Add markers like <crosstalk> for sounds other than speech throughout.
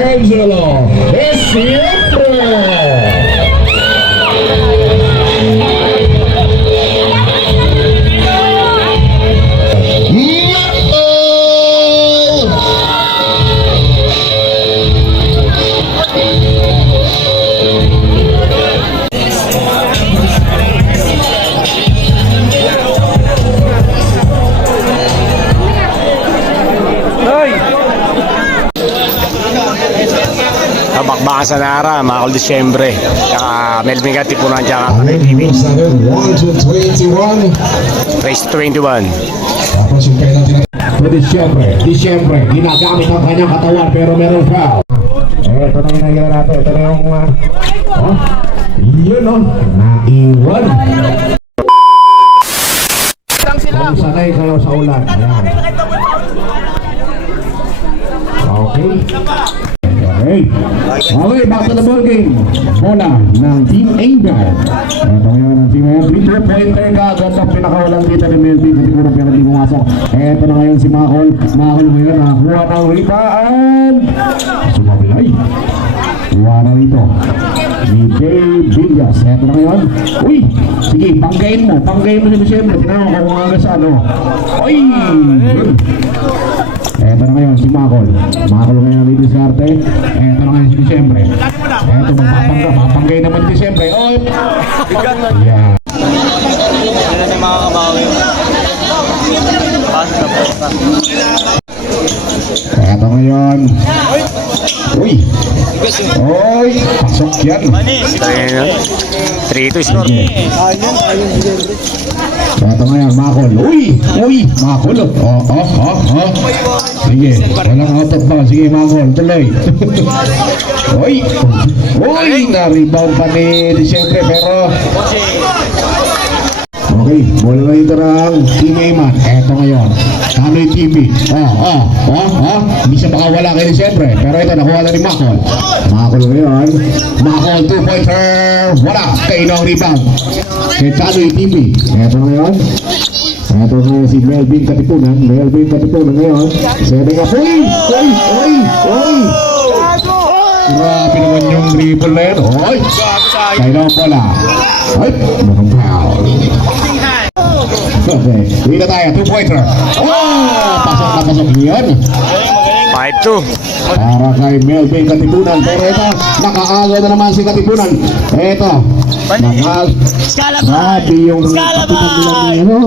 Garangelo. Let's see it. Kabakbakan sa Nara, mga kol Disyembre. Tsaka Melvin tsaka Alin sa 1 to 21. Race 21. Tapos yung penalty na Pwede siyempre, di siyempre, ginagamit ang kanyang katawan pero meron foul. Eh, ito na yung nangyari natin. Ito na yung, uh, oh, yun oh, naiwan. Kung sanay kayo sa ulan. Yan. Okay. Okay. Okay, back to the ball game. Bola ng Team Angel. Ito ngayon ang Team Angel. Three pointer ka. Ang pinakawalan dito ni Melvin. Siguro pero hindi pumasok. Ito na ngayon si Makol. Makol ngayon nakakuha ng ribaan. Sumabilay. Kuha na rito. Ni Dave Villas. Ito na ngayon. Uy! Sige, panggain mo. Panggain mo si December. Tinanong ko kung aga sa ano. Uy! Eto na ngayon si Makol. Makol ngayon dito sa arte. Eto na ngayon si Disyembre. Eto magpapangga. Mapanggay naman si Disyembre. Oh! Yeah. Ano na mga kabawi? Pasok na po. Eto ngayon. Uy! Uy! Pasok yan. Manis! Ayun, 3 to score. Eto ngayon, Makol. Uy! Uy! Makol. Oh, oh, oh, oh. Sige. Walang out bounds. Sige, Makol. Tuloy. <laughs> Uy! Uy! Na-rebound pa ni Disyembre pero Okay, bola na ito ng Team Ayman. Eto ngayon. Kanoy TV. Oh, oh, oh, oh. Hindi siya makawala kay Siyempre. Pero ito, nakuha na ni Makol. Makol ngayon. Makol, two-pointer. Wala. Kay no rebound. Kay Kanoy TV. Eto ngayon. Eto ngayon si Melvin Katipunan. Melvin Katipunan ngayon. Sebe nga. Uy! Uy! Uy! Uy! Grabe naman yung dribble na yan. Uy! No bola. Ay! Foul. Okay, dito tayo, two-pointer. Oh! Pasok na pasok yun. 5-2. Para kay Melvin Katipunan. Pero ito, nakaagaw na naman si Katipunan. Ito, nakal... Grabe yung katipunan nila ni ano.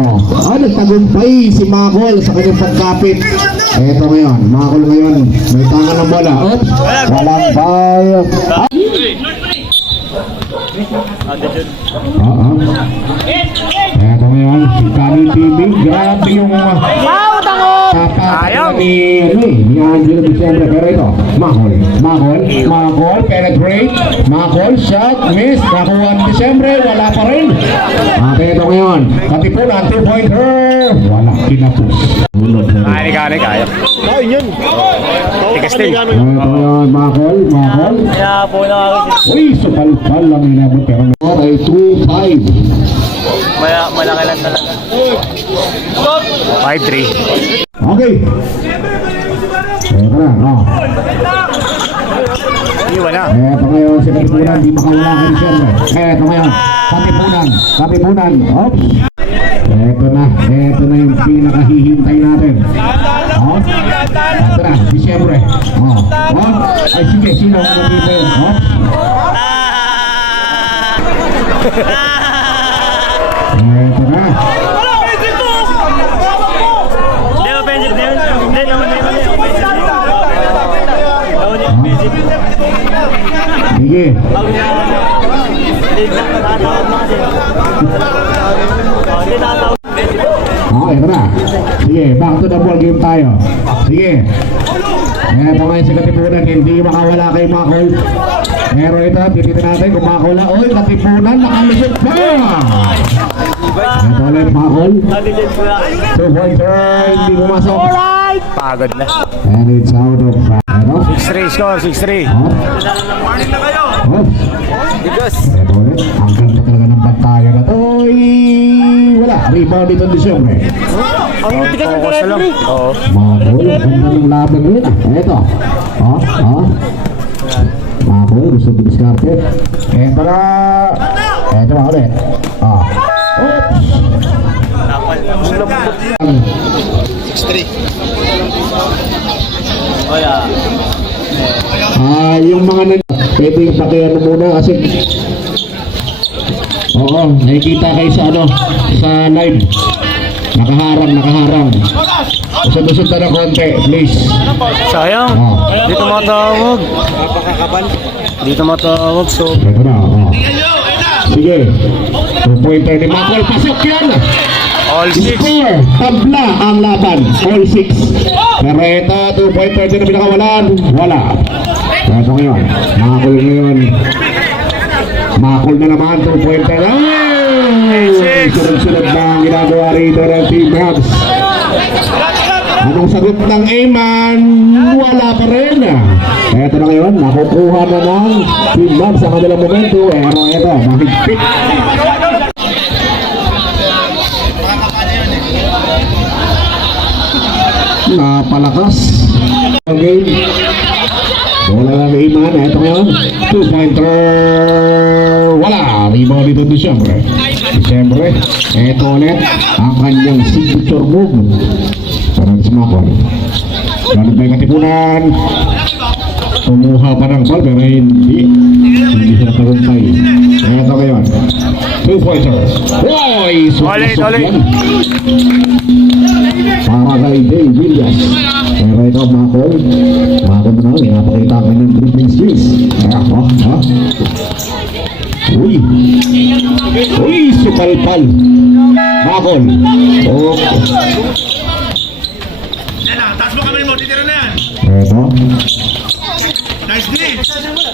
Oh, ah, nagtagumpay si Makol sa kanyang pagkapit. Ito ngayon, Makol ngayon, may tangan ng bola. Oops, walang foul. Ah, Oo. Makol, Makol, Makol, penetrate, Makol, shot, miss, nakuha ni December, wala pa rin. At ito ngayon, katipunan, two-pointer, wala, kinapos. Rin. Kaya kaya kaya. Tigas din. Makol, Makol. Kaya po na ako. Uy, supal-pal lang inabot pero okay, 2-5. Mala, malaki lang talaga. 5-3. Okay. Ito na, Iwan na. Eto ngayon si Katipunan, di makawala kay Siyempre. Eto ngayon, Katipunan, Katipunan, oops. Eto na, eto na yung pinakahihintay natin. Oh, eto na, Disyembre. Oh, oh, ay sige, sino ang matito. Eto na. Hindi mo pensit na yun. Hindi naman na yun. Nauna yung pensit. Sige. Na tatawag na. Oh, na. Sige, back to the ball game tayo. Sige. Eto ngayon si Katipunan, hindi makawala kay Makol. Pero ito, tititin natin kung makawala. Uy, Katipunan, nakamisip pa! Ito ulit, Makol. Na. Two pointer, hindi pumasok. Pagod na. And it's out of Ano? 6-3 score, 6-3. Oh. Oh. Ito ulit, ang ganda talaga ng pantayo na to. Wala. Rebound dito ang Disyembre. Ang tigas ng na referee. Oo. Makol, ganda ng laban ngayon ah. Eto. Oh, oh. Makol, gusto di diskarte. Eto na. Eto na ulit. Ah. Oops. Ah, yung mga nag... Pwede yung pakiano muna kasi... Oo, nakikita kayo sa ano, sa live. Nakaharang, nakaharang. Usod-usod na ng konti, please. Sayang. Oh. Dito matawag. Dito matawag. So, Ito na, oh. Sige. 2-pointer ni Macol. Pasok yan! All six. Score! Tabla ang laban. All 6. Pero ito, 2-pointer din na pinakawalan. Wala. Ito ngayon. Macol ngayon. Macol na naman, 2-pointer. Ay! Six. Sunod-sunod na ang ginagawa rito ng Team Habs. Anong sagot ng Eman? Wala pa rin. Eto na ngayon, nakukuha na ng Team Habs sa kanilang momento. Pero eto, mahigpit. Napalakas. Ang game. Wala na ni Iman. Eto ngayon. Two-pointer. Wala. Rebound dito Disyembre. Disyembre. Eto ulit. Ang kanyang signature move. Parang sumakon. Ganun ba yung katipunan? Tumuha pa ng ball pero hindi. Hindi siya tagumpay. Eto ngayon. Two-pointer. Uy! Ulit, Sumusok ulit. para kay Dave Villas. Pero ito, Makol. Makol na lang, pinapakita ka ng dribbling skills. Ah, ah, ah. Uy! Uy, supalpal. Makol. Oh. Yan na, taas mo kamay mo, titira na yan. Ito, Nice D.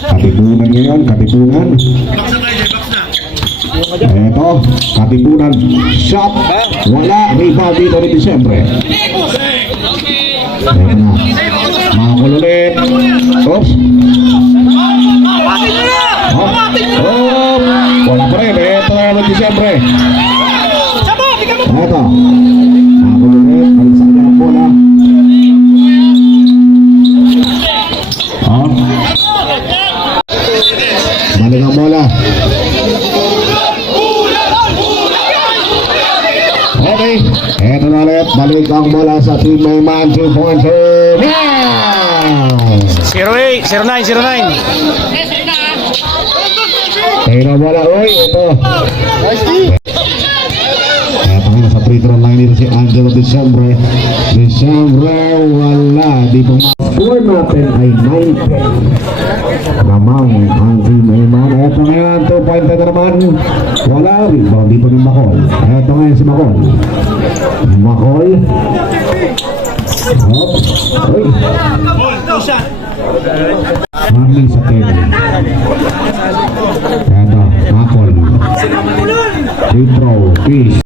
katipunan ngayon, katipunan. Box katipunan. Shot. Wala. Rebound dito ni Disyembre. Ito na. Makol ulit. Oops. Oh, oh, wala pa rin. Ito na naman Disyembre. 09, 09. Ito na bola. Uy, ito. Nga sa free throw line dito si Angelo Desembre. Desembre, wala. Di pa score natin ay 9-10. Namang ang team ay man. Ito ngayon, 2 pointer na naman. Wala. Rebound dito ni Macol. Ito ngayon si Macol. Macol. Hop. Uy. Ball, two shot. Marlin sa 10. Ito, Macol. Free throw. Fish.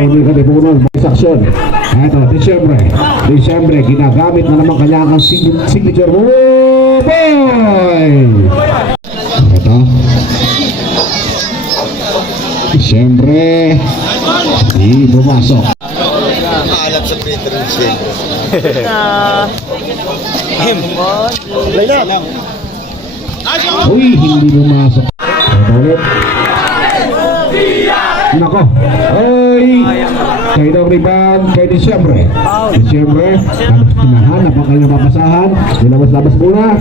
May saksyon. Ito, Disyembre. Disyembre, ginagamit na naman kanyang sig- signature move. Boy! Ito. Disyembre. Di bumasok. Maalam sa Peter Michel. Uy, hindi bumasok. Nako. Ay! Kayo daw rebound kay Disyembre. Disyembre. Hinahanap ang kanyang papasahan. Nilabas-labas muna.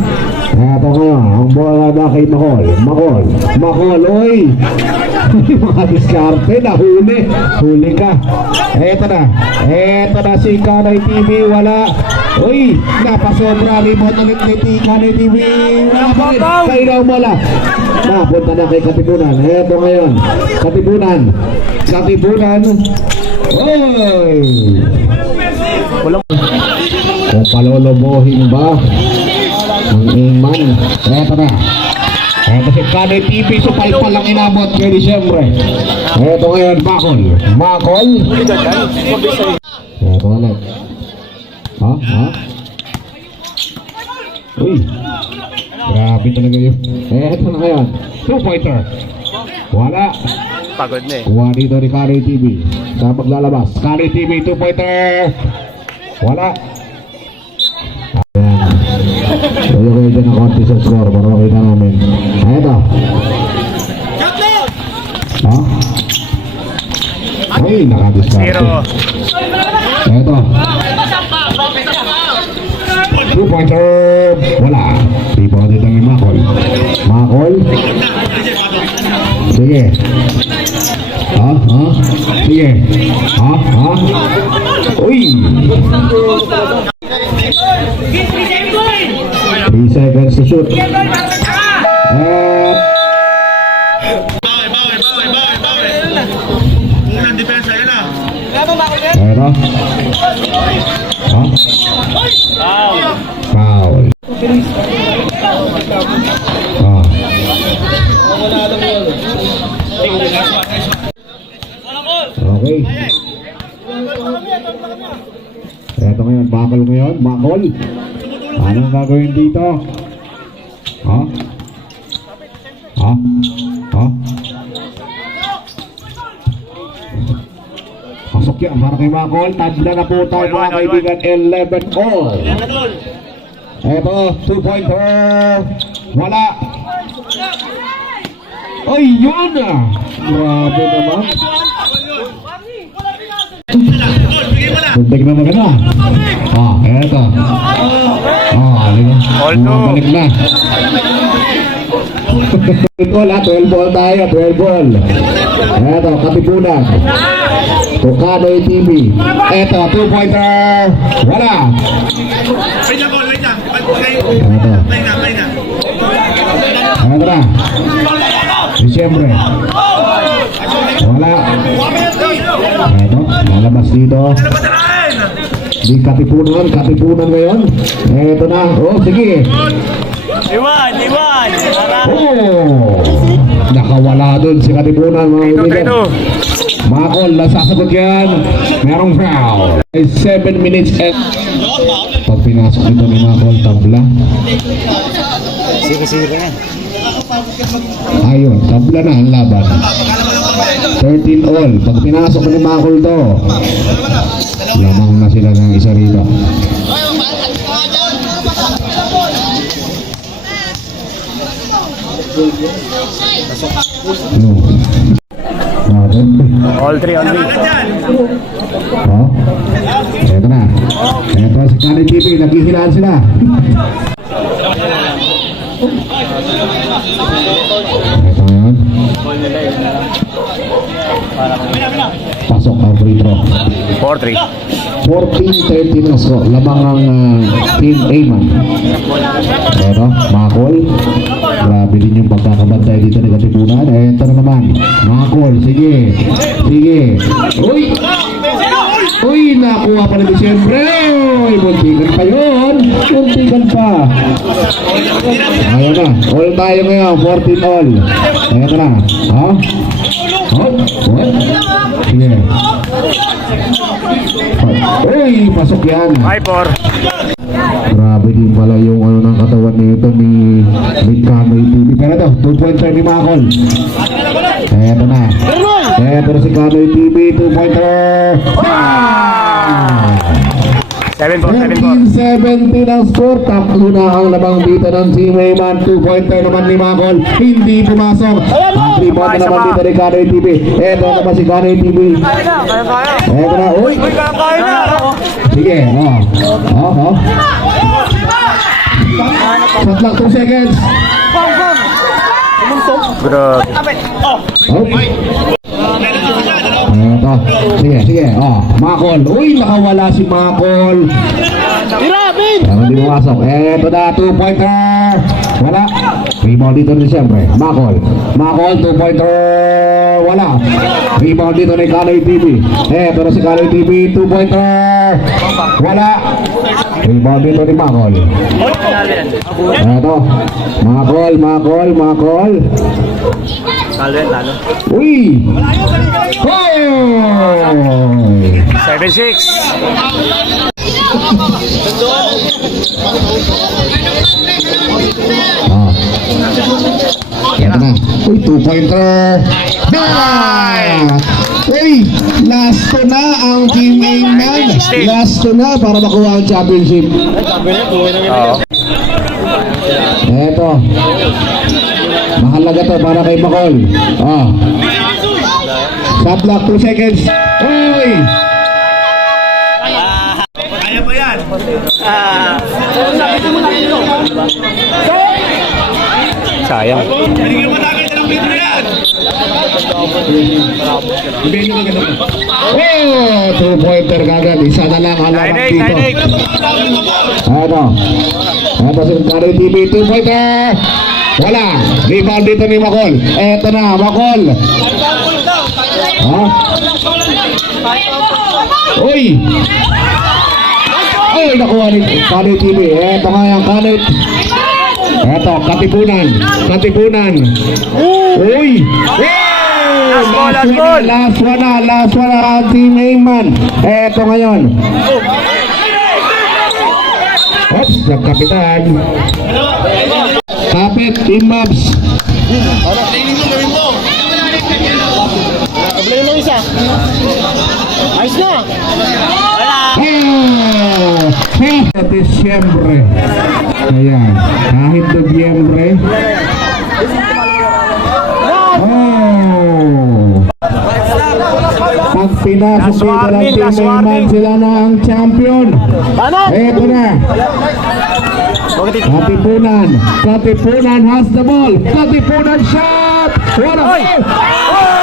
Ito nga. Ang bola na kay Makol. Makol. Makol. Uy! <laughs> Mga diskarte. Nahuli. Huli ka. Eto na. Eto na si Kanay TV. Wala. Uy! Napasobra. Rebound ulit ni T- Kanay TV. Kayo daw bola. Napunta na kay Katipunan. Eto ngayon. Katipunan. Katipunan. Oy! Kung palolobohin ba ang iman. Eto na. Eto si Kanay TV. Supalpal ang inabot kay Disyembre. Eto ngayon. Makol. Makol. Eto ulit. Ha? Ha? Uy. Grabe. Talaga yun. Ito na ngayon. Two-pointer. Wala. Pagod na eh. Kuha dito ni Kari TV. Sa paglalabas. Kari TV, two-pointer. Wala. Ayan. Tayo kayo dyan ng konti sa score para makita namin. Ay, ito. Ha? Ay, nakadiscard. Zero. Ito. Two-pointer. Wala. Tipo dito ni Makol. Makol. Sige. Ha? Ha? Sige. Ha? Ha? Uy! 3 seconds to shoot. Eh, na. Pero? Ha? Foul. Ah. Ngayon, bakol. Anong gagawin dito? Ha? Ha? Ha? Pasok yan para kay Makol. Tabla na po tayo mga kaibigan. 11 all. Eto, 2 pointer. Wala. Ay, yun. Grabe naman. Tuntig na maganda. Ah, eto. Ah, halika. All two. Bumabalik na. 12 ball ah, 12 ball tayo, 12 ball. Eto, katipunan. Tukado TV. Eto, 2 pointer. Wala. Wait lang, wait lang. Pag- pag- Eto. Pahinga, pahinga. Eto na. Disyembre. Wala. Eto, lalabas dito. Di katipunan, katipunan ngayon. Eto na. Oh, sige. Iwan, iwan. Oh! Nakawala dun si katipunan mga Ito, kaibigan. Makol, nasasagot yan. Merong foul. 7 minutes and... Pag pinasok dito ni Makol, tabla. Sige-sige yan. Ayun, tabla na ang laban. 13 all. Pag pinasok ni Makol to, lamang na sila ng isa rito. Ano? All three, all three. Oh. Eto na. Eto si Kani TV, naghihilaan sila. Eto ngayon. Pasok ang free throw. 4-3. 14-13 na score. Lamang ang ah, Team Ayman. Eto, Makol. Grabe din yung pagkakabantay dito ni Katipunan. Eto na naman. Makol, sige. Sige. Uy! Uy, nakuha pa ni Disyembre. Uy, muntikan pa yun. Muntikan pa. Ayun na. All tayo ngayon. 14 all. Eto na. Ha? Oh, what? Sige. Uy, pasok yan. 5-4. Grabe din pala yung ano ng katawan nito ni Midkamay TV. Pero ito, 2-pointer ni Makol. Eto na. Eto na si Kamay TV, 2-pointer. Ah! 7-4, 7-4. 13-17 ang score. Tatlo na ang labang dito ng Team Rayman. 2-pointer naman ni Makol. Hindi pumasok. Ang 3-pointer naman dito ni Kamay TV. Eto naman si Kamay TV. Eto na. Uy! Kakain na. Sige, oh. Oh, oh. Shot lang, 2 seconds. Grabe. Oh. Eto. Sige, sige. Oh, Makol. Uy, nakawala si Makol. Pero hindi pumasok. Eto na, 2-pointer. Wala. Rebound dito rin siyempre. Makol. Makol, 2-pointer. Wala. Rebound dito ni Kaloy TV. Eto na si Kaloy TV, 2-pointer. Wala. Rebound dito ni Makol. Eto. Makol, Makol, Makol. Talo yan, talo. Uy! Hoy! 7-6. Ah. Yan na. Uy, two-pointer. Na! Uy, last to na ang Team Amen. Last to na para makuha ang championship. Oo. Eto. Mahalaga to para kay Bacol. Ah. Shot clock, 2 seconds. Uy! Kaya pa yan. Sayang. Binigyan mo na agad ng video yan. Oh, two-pointer kagad. Isa na lang ang laban 9-8, dito. 9-8. Eto. Eto si Kari TV, two-pointer. Wala. Rebound dito ni Makol. Eto na, Makol. Ha? Uy! Ay, nakuha ni Kari TV. Eto nga yung Kari. Eto, katipunan. Katipunan. Uy! Last ball, last ball. Last one na, last one na, Team Ayman. Eto ngayon. Oops, nagkapitan. Kapit, Team Mavs. Problema mo isa. Ayos na. Oh! Sa Disyembre. Ayan. Kahit Nobyembre. Oh! Pag pinasok dito ng Team last Ayman, warning. sila na ang champion. Paano? Eto na. Katipunan. Katipunan has the ball. Katipunan shot. What a Oy! Oh!